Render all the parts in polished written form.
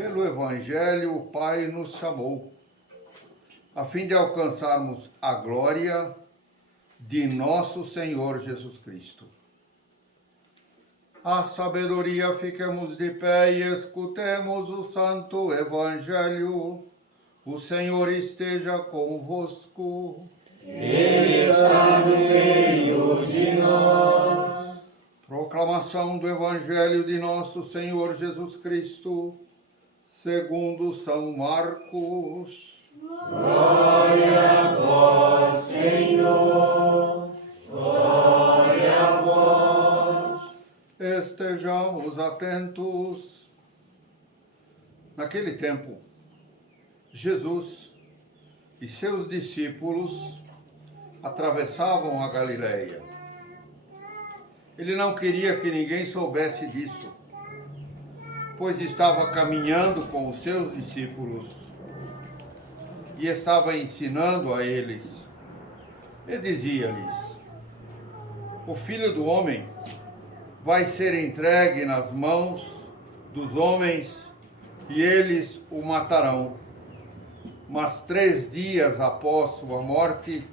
Pelo Evangelho, o Pai nos chamou, a fim de alcançarmos a glória de nosso Senhor Jesus Cristo. A sabedoria, fiquemos de pé e escutemos o Santo Evangelho. O Senhor esteja convosco. Ele está no meio de nós. Proclamação do Evangelho de nosso Senhor Jesus Cristo, segundo São Marcos. Glória a vós, Senhor. Glória a vós. Estejamos atentos. Naquele tempo, Jesus e seus discípulos atravessavam a Galileia. Ele não queria que ninguém soubesse disso, pois estava caminhando com os seus discípulos e estava ensinando a eles. E dizia-lhes: o Filho do Homem vai ser entregue nas mãos dos homens e eles o matarão. Mas 3 dias após sua morte,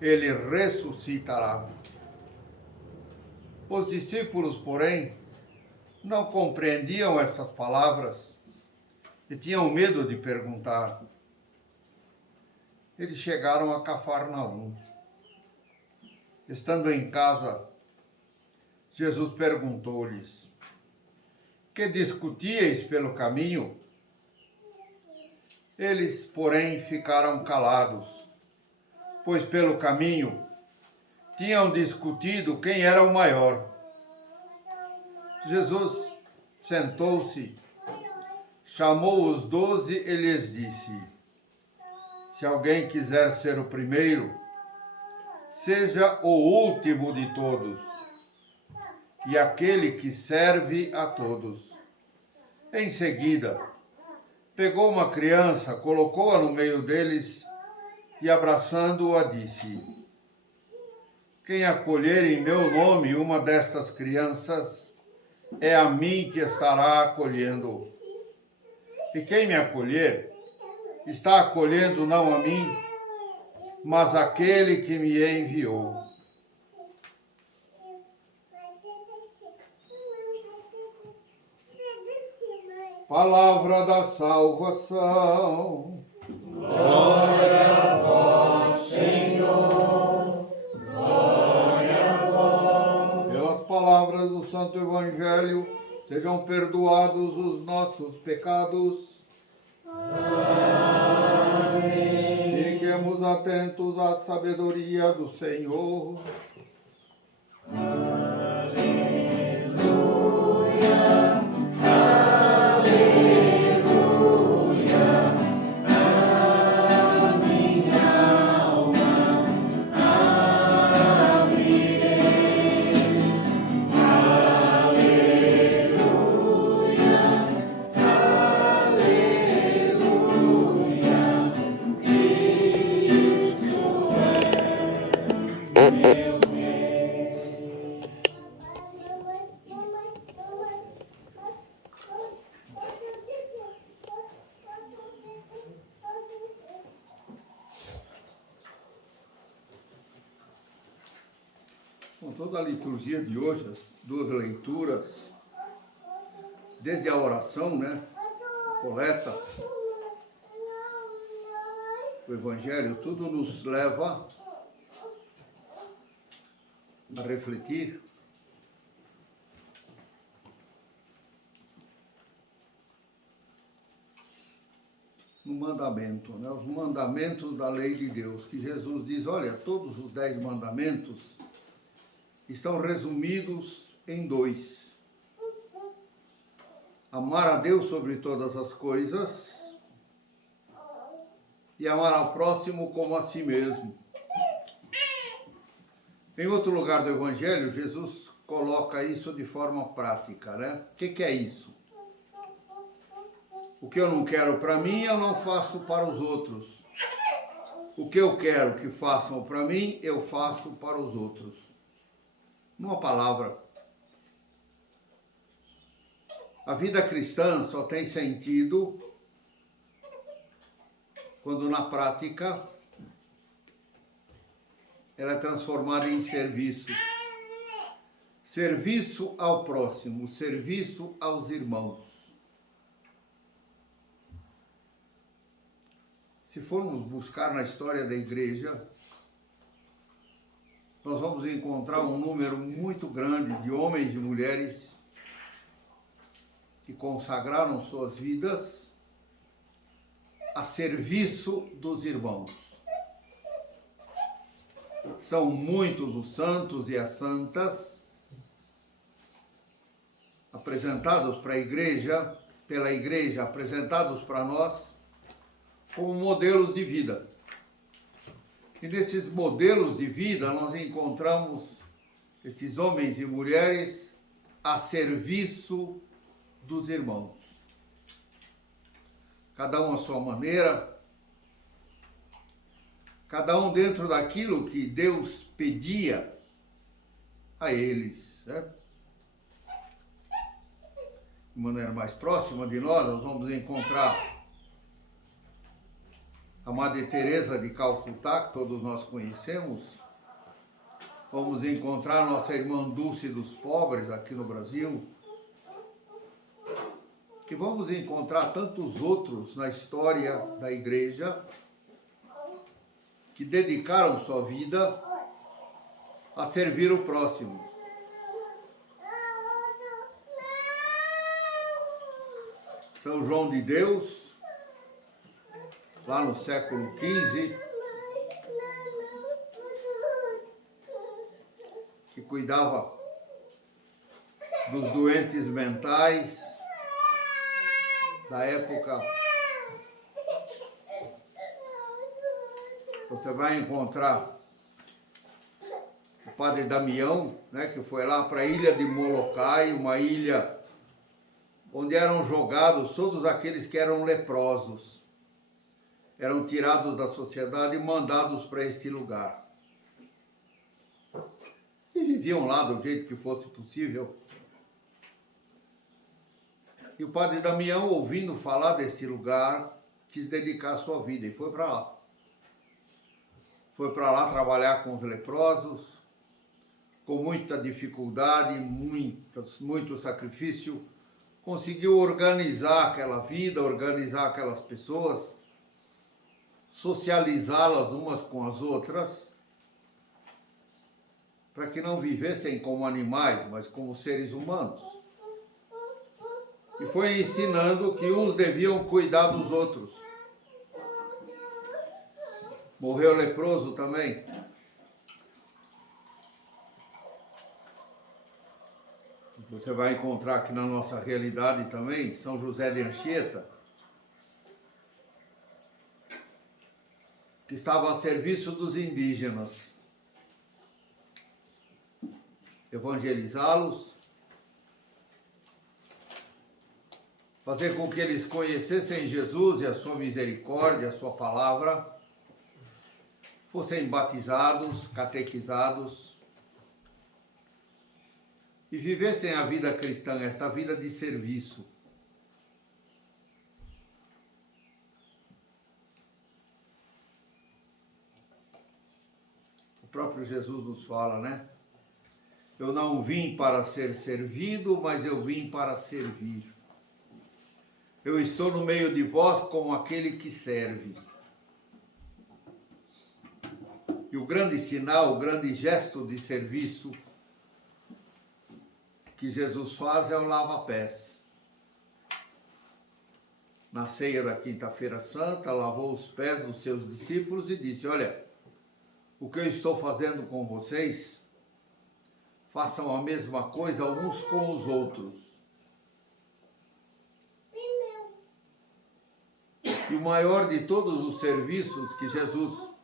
ele ressuscitará. Os discípulos, porém, não compreendiam essas palavras e tinham medo de perguntar. Eles chegaram a Cafarnaum. Estando em casa, Jesus perguntou-lhes: que discutíeis pelo caminho? Eles, porém, ficaram calados, pois pelo caminho tinham discutido quem era o maior. Jesus sentou-se, chamou os 12 e lhes disse: se alguém quiser ser o primeiro, seja o último de todos e aquele que serve a todos. Em seguida, pegou uma criança, colocou-a no meio deles e, abraçando-a, disse: quem acolher em meu nome uma destas crianças, é a mim que estará acolhendo. E quem me acolher, está acolhendo não a mim, mas aquele que me enviou. Palavra da salvação. Glória a vós, Senhor. Glória a vós. Pelas palavras do Santo Evangelho, sejam perdoados os nossos pecados. Amém. Fiquemos atentos à sabedoria do Senhor. Com toda a liturgia de hoje, as 2 leituras, desde a oração, coleta, o Evangelho, tudo nos leva a refletir no mandamento, os mandamentos da lei de Deus, que Jesus diz: olha, todos os 10 mandamentos estão resumidos em 2. Amar a Deus sobre todas as coisas e amar ao próximo como a si mesmo. Em outro lugar do Evangelho, Jesus coloca isso de forma prática, O que é isso? O que eu não quero para mim, eu não faço para os outros. O que eu quero que façam para mim, eu faço para os outros. Numa palavra, A vida cristã só tem sentido quando na prática ela é transformada em serviço. Serviço ao próximo, serviço aos irmãos. Se formos buscar na história da igreja, nós vamos encontrar um número muito grande de homens e mulheres que consagraram suas vidas a serviço dos irmãos. São muitos os santos e as santas apresentados para a igreja, pela igreja, apresentados para nós como modelos de vida. E nesses modelos de vida nós encontramos esses homens e mulheres a serviço dos irmãos. Cada um à sua maneira, cada um dentro daquilo que Deus pedia a eles, né? De maneira mais próxima de nós vamos encontrar a Madre Teresa de Calcutá, que todos nós conhecemos. Vamos encontrar a nossa irmã Dulce dos Pobres aqui no Brasil. E vamos encontrar tantos outros na história da igreja que dedicaram sua vida a servir o próximo. São João de Deus, lá no século XV, que cuidava dos doentes mentais da época. Você vai encontrar o padre Damião, né, que foi lá para a ilha de Molokai, uma ilha onde eram jogados todos aqueles que eram leprosos. Eram tirados da sociedade e mandados para este lugar. E viviam lá do jeito que fosse possível. E o padre Damião, ouvindo falar desse lugar, quis dedicar a sua vida e foi para lá. Foi para lá trabalhar com os leprosos, com muita dificuldade, muito sacrifício. Conseguiu organizar aquela vida, organizar aquelas pessoas, socializá-las umas com as outras, para que não vivessem como animais, mas como seres humanos. E foi ensinando que uns deviam cuidar dos outros. Morreu leproso também. Você vai encontrar aqui na nossa realidade também São José de Anchieta, que estava a serviço dos indígenas, evangelizá-los, fazer com que eles conhecessem Jesus e a sua misericórdia, a sua palavra, fossem batizados, catequizados e vivessem a vida cristã, esta vida de serviço. O próprio Jesus nos fala, né? Eu não vim para ser servido, mas eu vim para servir. Eu estou no meio de vós como aquele que serve. E o grande sinal, o grande gesto de serviço que Jesus faz é o lava-pés. Na ceia da Quinta-feira Santa, lavou os pés dos seus discípulos e disse: olha, o que eu estou fazendo com vocês, façam a mesma coisa uns com os outros. E o maior de todos os serviços que Jesus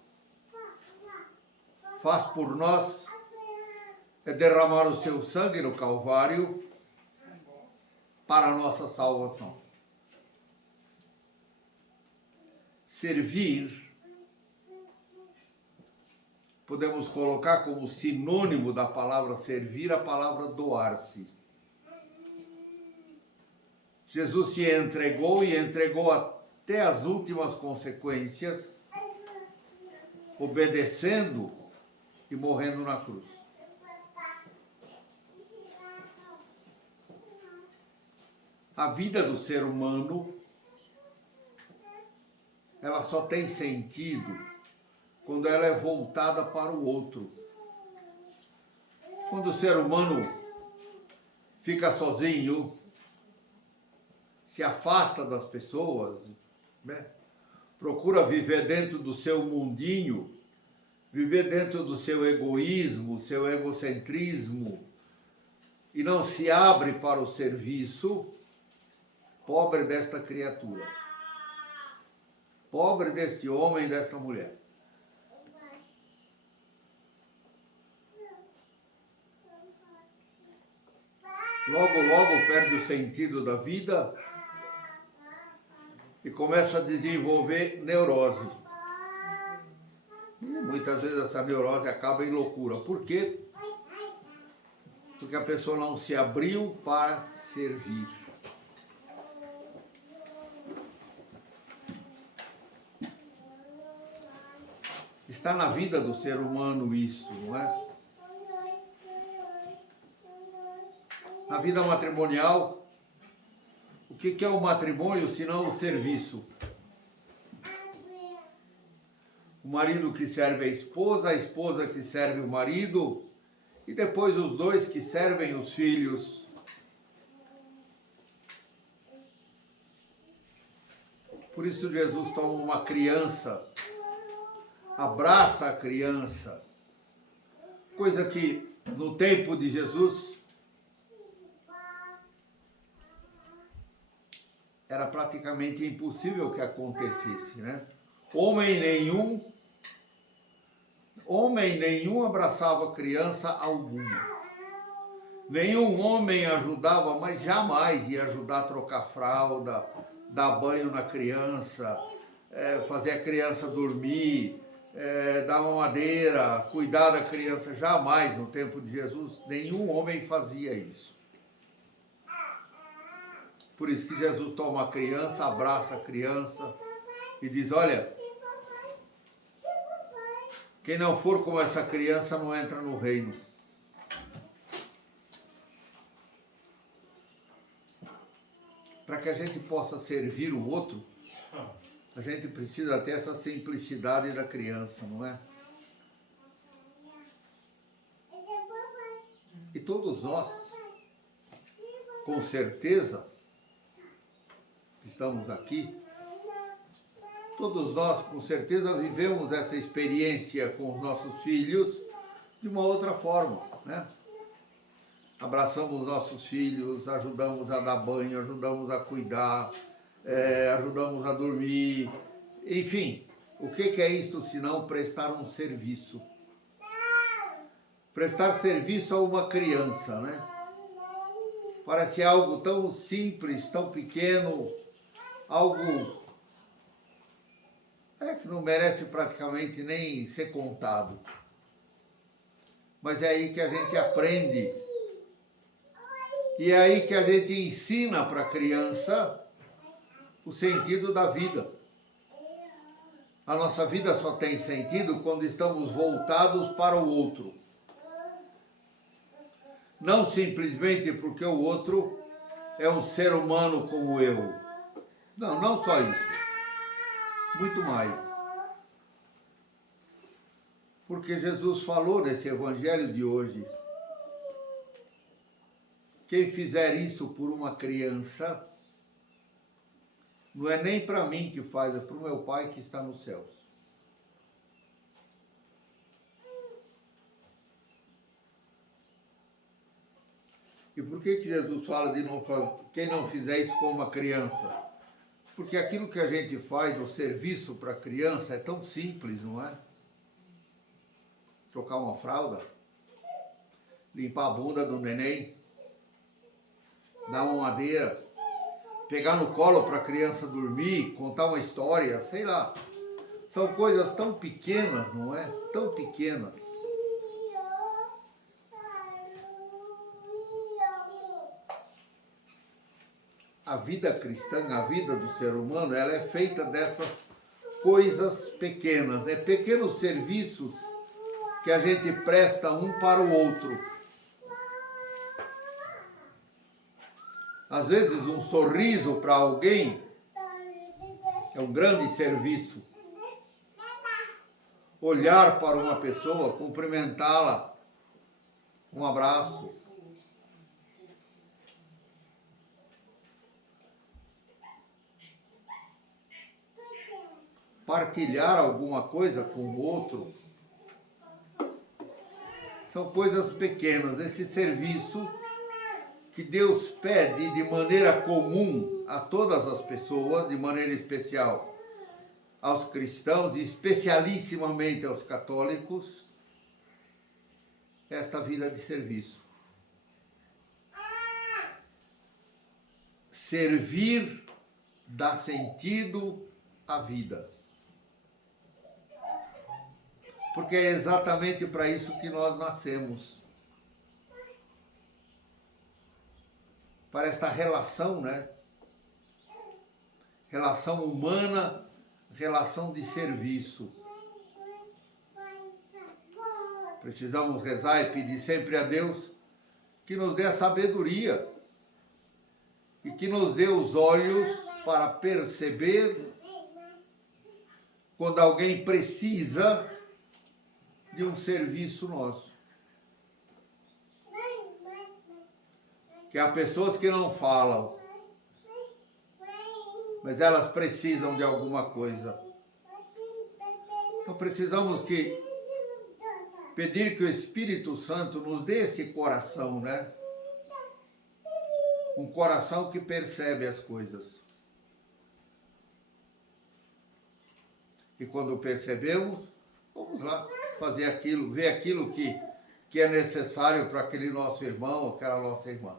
faz por nós é derramar o seu sangue no Calvário para a nossa salvação. Servir, podemos colocar como sinônimo da palavra servir a palavra doar-se. Jesus se entregou e entregou até as últimas consequências, obedecendo e morrendo na cruz. A vida do ser humano, ela só tem sentido quando ela é voltada para o outro. Quando o ser humano fica sozinho, se afasta das pessoas, né? Procura viver dentro do seu mundinho, viver dentro do seu egoísmo, seu egocentrismo, e não se abre para o serviço, pobre desta criatura, pobre desse homem e desta mulher. Logo, logo perde o sentido da vida e começa a desenvolver neurose. E muitas vezes essa neurose acaba em loucura. Por quê? Porque a pessoa não se abriu para servir. Está na vida do ser humano isso, não é? Na vida matrimonial, o que é o matrimônio senão o serviço? O marido que serve a esposa que serve o marido, e depois os dois que servem os filhos. Por isso Jesus toma uma criança, abraça a criança, coisa que no tempo de Jesus era praticamente impossível que acontecesse, né? Homem nenhum abraçava criança alguma. Nenhum homem ajudava, mas jamais ia ajudar a trocar fralda, dar banho na criança, fazer a criança dormir, dar mamadeira, cuidar da criança. Jamais, no tempo de Jesus, nenhum homem fazia isso. Por isso que Jesus toma a criança, abraça a criança e diz, olha, quem não for como essa criança não entra no reino. Para que a gente possa servir o outro, a gente precisa ter essa simplicidade da criança, não é? E todos nós, com certeza, que estamos aqui, todos nós, com certeza, vivemos essa experiência com os nossos filhos de uma outra forma, né? Abraçamos nossos filhos, ajudamos a dar banho, ajudamos a cuidar, ajudamos a dormir, enfim. O que é isto senão prestar um serviço? Prestar serviço a uma criança, né? Parece algo tão simples, tão pequeno, algo que não merece praticamente nem ser contado. Mas é aí que a gente aprende. E é aí que a gente ensina para a criança o sentido da vida. A nossa vida só tem sentido quando estamos voltados para o outro. Não simplesmente porque o outro é um ser humano como eu. Não, não só isso. Muito mais. Porque Jesus falou nesse evangelho de hoje, quem fizer isso por uma criança, não é nem para mim que faz, é para o meu Pai que está nos céus. E por que Jesus fala de quem não fizer isso com uma criança? Porque aquilo que a gente faz, o serviço para a criança, é tão simples, não é? Trocar uma fralda, limpar a bunda do neném, dar uma madeira, pegar no colo para a criança dormir, contar uma história, sei lá. São coisas tão pequenas, não é? Tão pequenas. a vida cristã, a vida do ser humano, ela é feita dessas coisas pequenas, né? Pequenos serviços que a gente presta um para o outro. Às vezes um sorriso para alguém é um grande serviço. Olhar para uma pessoa, cumprimentá-la, um abraço. Partilhar alguma coisa com o outro. São coisas pequenas, esse serviço que Deus pede de maneira comum a todas as pessoas, de maneira especial aos cristãos e especialissimamente aos católicos, esta vida de serviço. Servir dá sentido à vida. Porque é exatamente para isso que nós nascemos. Para esta relação, né? Relação humana, relação de serviço. Precisamos rezar e pedir sempre a Deus que nos dê a sabedoria e que nos dê os olhos para perceber quando alguém precisa de um serviço nosso. Que há pessoas que não falam, mas elas precisam de alguma coisa. Então precisamos pedir que o Espírito Santo nos dê esse coração, né? Um coração que percebe as coisas. E quando percebemos, vamos lá fazer aquilo, ver aquilo que é necessário para aquele nosso irmão ou aquela nossa irmã.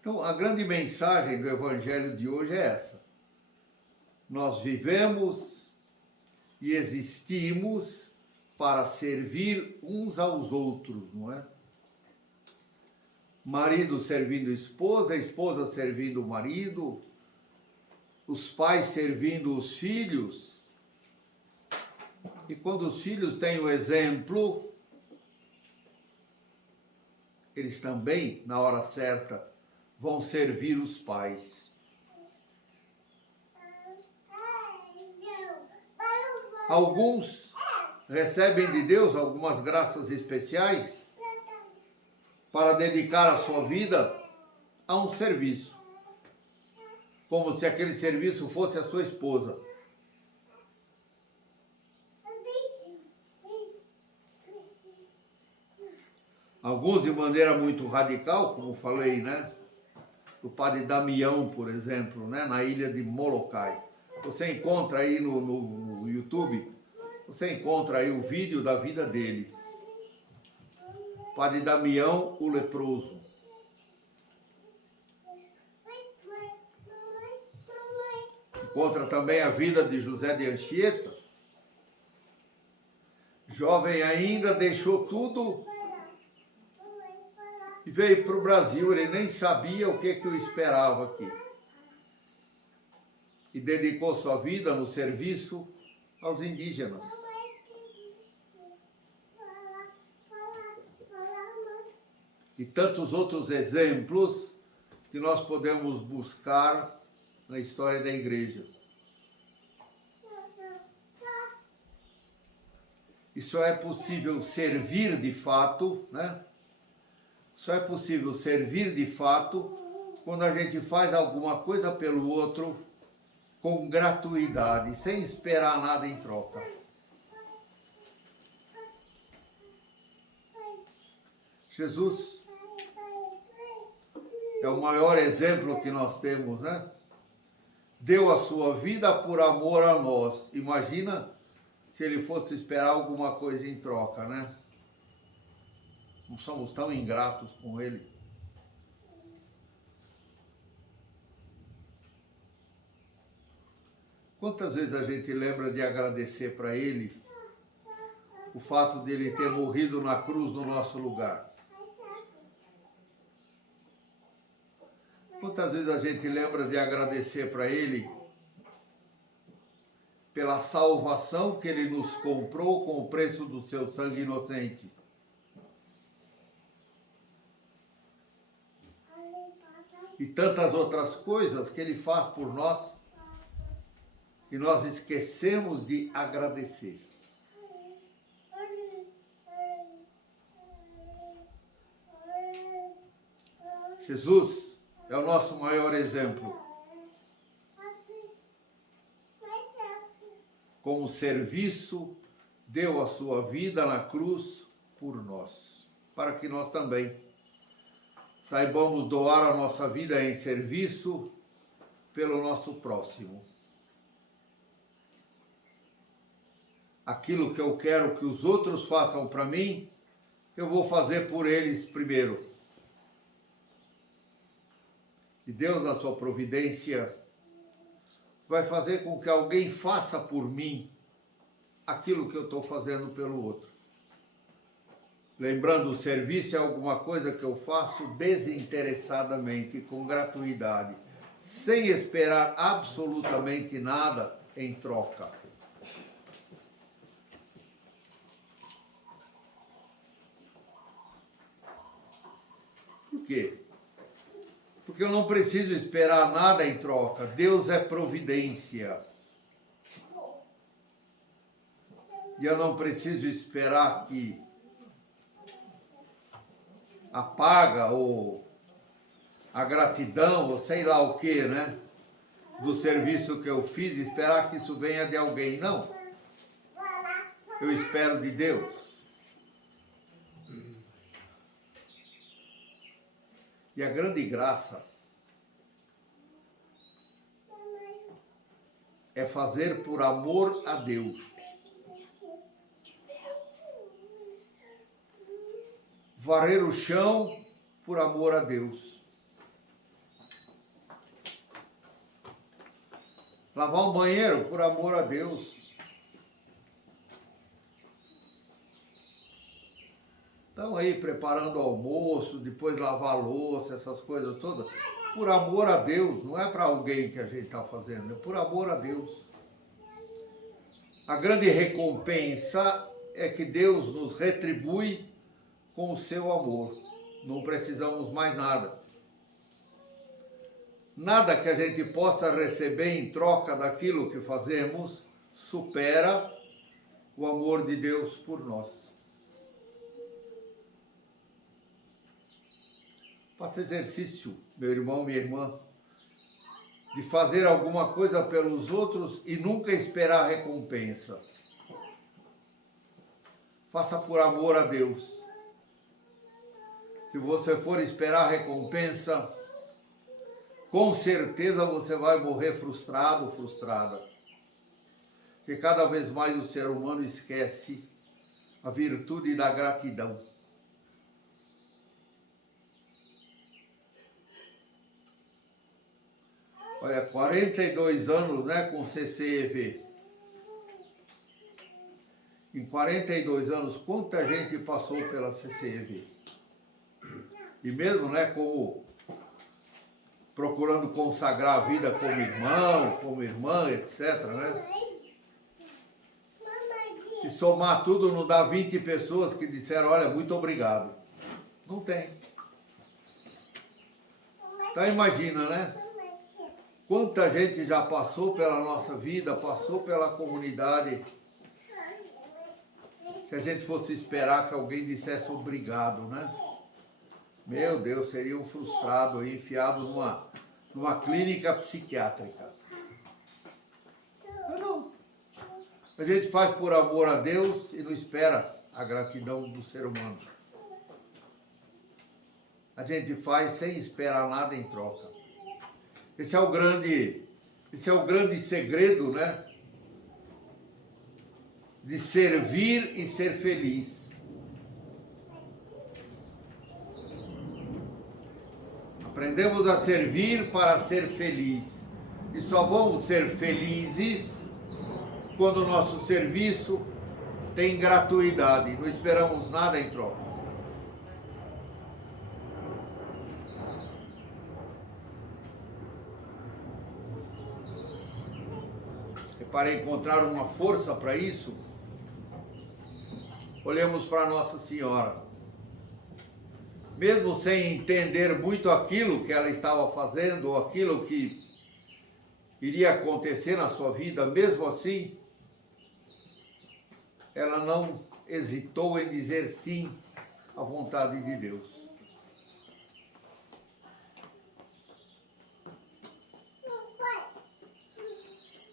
Então, a grande mensagem do Evangelho de hoje é essa. Nós vivemos e existimos para servir uns aos outros, não é? Marido servindo a esposa servindo o marido, os pais servindo os filhos. E quando os filhos têm o exemplo, eles também, na hora certa, vão servir os pais. Alguns recebem de Deus algumas graças especiais para dedicar a sua vida a um serviço, como se aquele serviço fosse a sua esposa. Alguns de maneira muito radical, como falei, né? O padre Damião, por exemplo, né? Na ilha de Molokai. Você encontra aí no YouTube, você encontra aí o vídeo da vida dele. Padre Damião, o leproso. Encontra também a vida de José de Anchieta. Jovem ainda, deixou tudo e veio para o Brasil. Ele nem sabia o que o esperava aqui. E dedicou sua vida no serviço aos indígenas. E tantos outros exemplos que nós podemos buscar na história da igreja. E só é possível servir de fato, né? Só é possível servir de fato quando a gente faz alguma coisa pelo outro com gratuidade, sem esperar nada em troca. Jesus é o maior exemplo que nós temos, né? Deu a sua vida por amor a nós. Imagina se ele fosse esperar alguma coisa em troca, né? Não somos tão ingratos com ele. Quantas vezes a gente lembra de agradecer para ele o fato dele ter morrido na cruz no nosso lugar? Quantas vezes a gente lembra de agradecer para Ele pela salvação que Ele nos comprou com o preço do seu sangue inocente? E tantas outras coisas que Ele faz por nós e nós esquecemos de agradecer. Jesus é o nosso maior exemplo. Como serviço, deu a sua vida na cruz por nós, para que nós também saibamos doar a nossa vida em serviço pelo nosso próximo. Aquilo que eu quero que os outros façam para mim, eu vou fazer por eles primeiro. E Deus, na sua providência, vai fazer com que alguém faça por mim aquilo que eu estou fazendo pelo outro. Lembrando, o serviço é alguma coisa que eu faço desinteressadamente, com gratuidade, sem esperar absolutamente nada em troca. Por quê? Porque eu não preciso esperar nada em troca. Deus é providência. E eu não preciso esperar que a paga ou a gratidão, ou sei lá o que, né? Do serviço que eu fiz, esperar que isso venha de alguém. Não. Eu espero de Deus. E a grande graça é fazer por amor a Deus. Varrer o chão por amor a Deus. Lavar um banheiro por amor a Deus. Estão aí preparando o almoço, depois lavar a louça, essas coisas todas. Por amor a Deus, não é para alguém que a gente está fazendo, é por amor a Deus. A grande recompensa é que Deus nos retribui com o seu amor. Não precisamos mais nada. Nada que a gente possa receber em troca daquilo que fazemos supera o amor de Deus por nós. Faça exercício, meu irmão, minha irmã, de fazer alguma coisa pelos outros e nunca esperar recompensa. Faça por amor a Deus. Se você for esperar recompensa, com certeza você vai morrer frustrado, frustrada. Porque cada vez mais o ser humano esquece a virtude da gratidão. Olha, 42 anos, né, com CCEV. Em 42 anos, quanta gente passou pela CCEV? E mesmo, né, como procurando consagrar a vida como irmão, como irmã, etc, né? Se somar tudo, não dá 20 pessoas que disseram, olha, muito obrigado. Não tem. Então imagina, né? Quanta gente já passou pela nossa vida, passou pela comunidade. Se a gente fosse esperar que alguém dissesse obrigado, né? Meu Deus, seria um frustrado aí, enfiado numa clínica psiquiátrica. Mas não. A gente faz por amor a Deus e não espera a gratidão do ser humano. A gente faz sem esperar nada em troca. Esse é o grande segredo, né? De servir e ser feliz. Aprendemos a servir para ser feliz. E só vamos ser felizes quando o nosso serviço tem gratuidade. Não esperamos nada em troca. para encontrar uma força para isso, olhemos para Nossa Senhora. Mesmo sem entender muito aquilo que ela estava fazendo, ou aquilo que iria acontecer na sua vida, mesmo assim, ela não hesitou em dizer sim à vontade de Deus.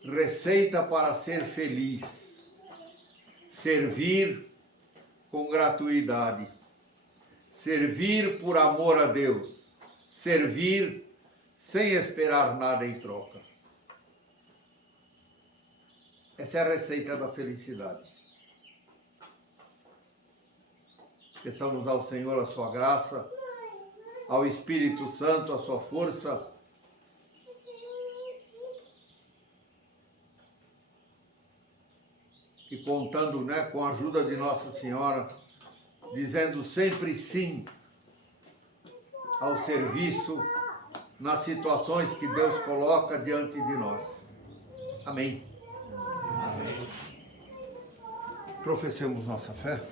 Receita para ser feliz: servir com gratuidade, servir por amor a Deus, servir sem esperar nada em troca. Essa é a receita da felicidade. Peçamos ao Senhor a sua graça, ao Espírito Santo a sua força, e contando, com a ajuda de Nossa Senhora, dizendo sempre sim ao serviço nas situações que Deus coloca diante de nós. Amém. Professemos nossa fé.